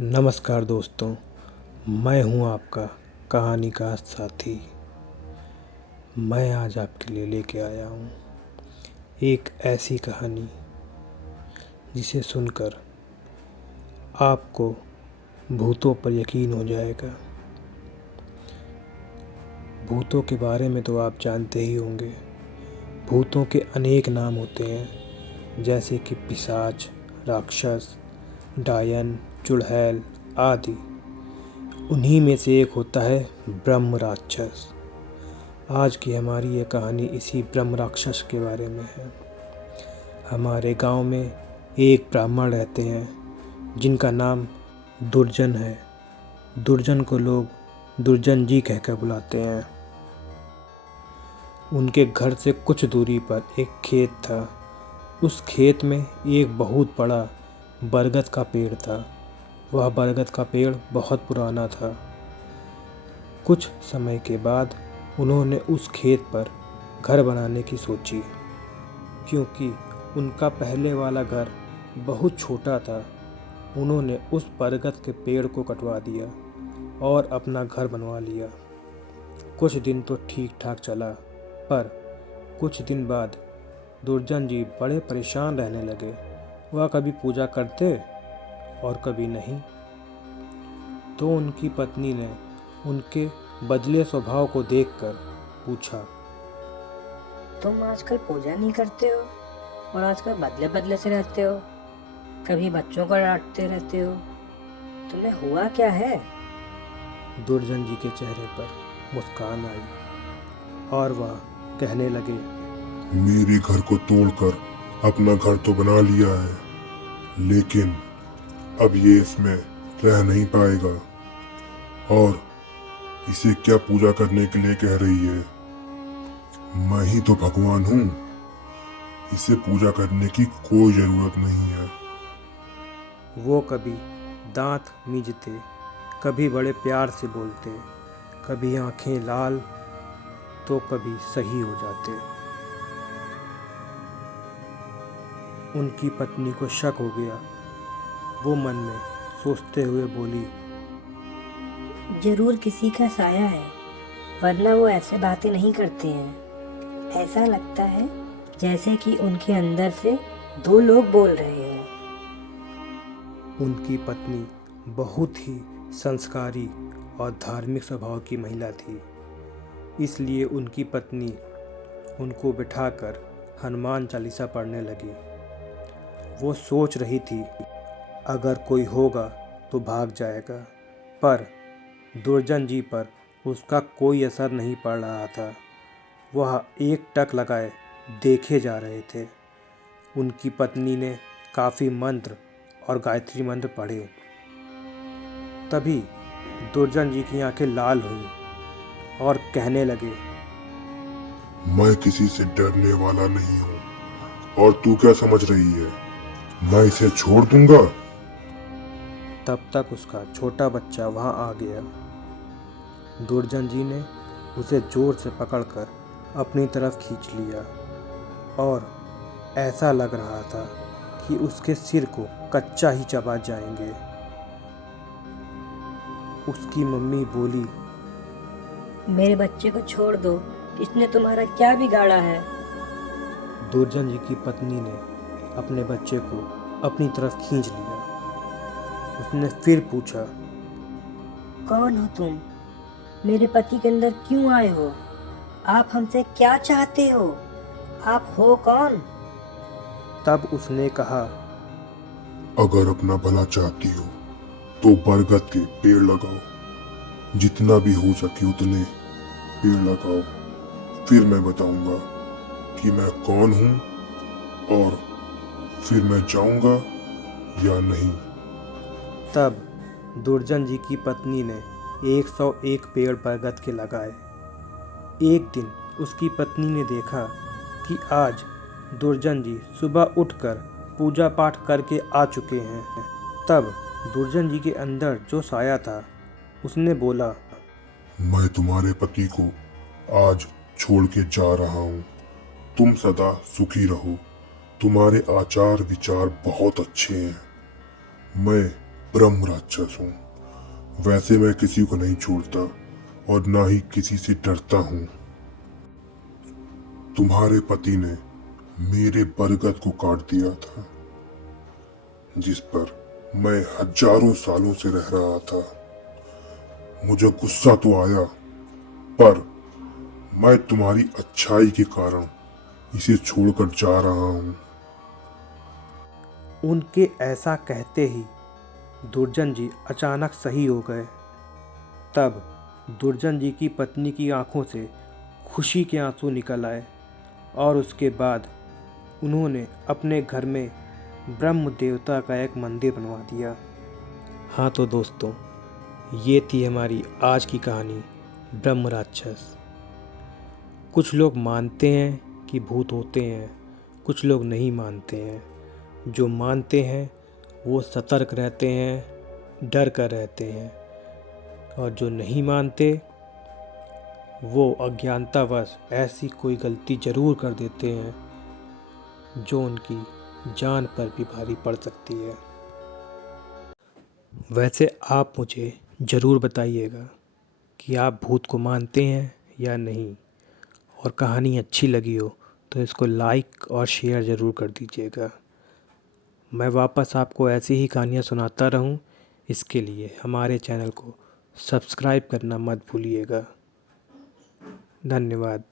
नमस्कार दोस्तों, मैं हूं आपका कहानी का साथी। मैं आज आपके लिए लेके आया हूं एक ऐसी कहानी जिसे सुनकर आपको भूतों पर यकीन हो जाएगा। भूतों के बारे में तो आप जानते ही होंगे। भूतों के अनेक नाम होते हैं, जैसे कि पिशाच, राक्षस, डायन, चुड़ैल आदि। उन्हीं में से एक होता है ब्रह्म राक्षस। आज की हमारी ये कहानी इसी ब्रह्म राक्षस के बारे में है। हमारे गांव में एक ब्राह्मण रहते हैं जिनका नाम दुर्जन है। दुर्जन को लोग दुर्जन जी कहकर बुलाते हैं। उनके घर से कुछ दूरी पर एक खेत था। उस खेत में एक बहुत बड़ा बरगद का पेड़ था। वह बरगद का पेड़ बहुत पुराना था। कुछ समय के बाद उन्होंने उस खेत पर घर बनाने की सोची, क्योंकि उनका पहले वाला घर बहुत छोटा था। उन्होंने उस बरगद के पेड़ को कटवा दिया और अपना घर बनवा लिया। कुछ दिन तो ठीक ठाक चला, पर कुछ दिन बाद दुर्जन जी बड़े परेशान रहने लगे। वह कभी पूजा करते और कभी नहीं। तो उनकी पत्नी ने उनके बदले स्वभाव को देखकर पूछा, तुम आजकल पूजा नहीं करते हो और आजकल बदले बदले से रहते हो, कभी बच्चों को डांटते रहते हो, तुम्हें हुआ क्या है? दुर्जन जी के चेहरे पर मुस्कान आई और वह कहने लगे, मेरे घर को तोड़कर अपना घर तो बना लिया है, लेकिन अब ये इसमें रह नहीं पाएगा। और इसे क्या पूजा करने के लिए कह रही है? मैं ही तो भगवान हूँ। इसे पूजा करने की कोई जरूरत नहीं है। वो कभी दांत मींजते, कभी बड़े प्यार से बोलते, कभी आंखें लाल तो कभी सही हो जाते। उनकी पत्नी को शक हो गया। वो मन में सोचते हुए बोली, जरूर किसी का साया है, वरना वो ऐसे बातें नहीं करते हैं। ऐसा लगता है जैसे कि उनके अंदर से दो लोग बोल रहे हैं। उनकी पत्नी बहुत ही संस्कारी और धार्मिक स्वभाव की महिला थी। इसलिए उनकी पत्नी उनको बिठाकर हनुमान चालीसा पढ़ने लगी। वो सोच रही थी, अगर कोई होगा तो भाग जाएगा, पर दुर्जन जी पर उसका कोई असर नहीं पड़ रहा था। वह एक टक लगाए देखे जा रहे थे। उनकी पत्नी ने काफ़ी मंत्र और गायत्री मंत्र पढ़े। तभी दुर्जन जी की आंखें लाल हुईं और कहने लगे, मैं किसी से डरने वाला नहीं हूँ, और तू क्या समझ रही है? मैं इसे छोड़ दूंगा? तब तक उसका छोटा बच्चा वहां आ गया। दुर्जन जी ने उसे जोर से पकड़कर अपनी तरफ खींच लिया और ऐसा लग रहा था कि उसके सिर को कच्चा ही चबा जाएंगे। उसकी मम्मी बोली, मेरे बच्चे को छोड़ दो, इसने तुम्हारा क्या बिगाड़ा है? दुर्जन जी की पत्नी ने अपने बच्चे को अपनी तरफ खींच लिया। उसने फिर पूछा, कौन हो तुम? मेरे पति के अंदर क्यों आए हो? आप हमसे क्या चाहते हो? आप हो कौन? तब उसने कहा, अगर अपना भला चाहती हो तो बरगद के पेड़ लगाओ। जितना भी हो सके उतने पेड़ लगाओ। फिर मैं बताऊंगा कि मैं कौन हूँ, और फिर मैं जाऊंगा या नहीं। तब दुर्जन जी की पत्नी ने 101 पेड़ बरगद के लगाए। एक दिन उसकी पत्नी ने देखा कि आज दुर्जन जी सुबह उठकर पूजा पाठ करके आ चुके हैं। तब दुर्जन जी के अंदर जो साया था, उसने बोला, मैं तुम्हारे पति को आज छोड़ के जा रहा हूँ। तुम सदा सुखी रहो। तुम्हारे आचार विचार बहुत अच्छे हैं। मैं ब्रह्म राक्षस हूँ। वैसे मैं किसी को नहीं छोड़ता और ना ही किसी से डरता हूँ। तुम्हारे पति ने मेरे बरगद को काट दिया था, जिस पर मैं हजारों सालों से रह रहा था। मुझे गुस्सा तो आया, पर मैं तुम्हारी अच्छाई के कारण इसे छोड़कर जा रहा हूँ। उनके ऐसा कहते ही दुर्जन जी अचानक सही हो गए। तब दुर्जन जी की पत्नी की आंखों से खुशी के आंसू निकल आए और उसके बाद उन्होंने अपने घर में ब्रह्म देवता का एक मंदिर बनवा दिया। हाँ तो दोस्तों, ये थी हमारी आज की कहानी ब्रह्म राक्षस। कुछ लोग मानते हैं कि भूत होते हैं, कुछ लोग नहीं मानते हैं। जो मानते हैं वो सतर्क रहते हैं, डर कर रहते हैं, और जो नहीं मानते वो अज्ञानतावश ऐसी कोई गलती ज़रूर कर देते हैं जो उनकी जान पर भी भारी पड़ सकती है। वैसे आप मुझे ज़रूर बताइएगा कि आप भूत को मानते हैं या नहीं, और कहानी अच्छी लगी हो तो इसको लाइक और शेयर ज़रूर कर दीजिएगा। मैं वापस आपको ऐसी ही कहानियाँ सुनाता रहूं, इसके लिए हमारे चैनल को सब्सक्राइब करना मत भूलिएगा। धन्यवाद।